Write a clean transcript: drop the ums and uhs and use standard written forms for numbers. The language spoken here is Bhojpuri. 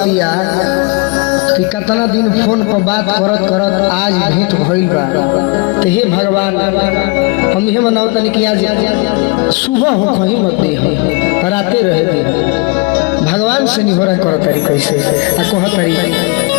कहतिया कि कितना दिन फोन पर बात करत करत आज भेंट भइल बा। तो हे भगवान हम ये मनाओ तनी कि आज सुबह हो कहीं मत दे राते रहे दे। भगवान से नहीं हो रहा कर तरी कैसे कह तरी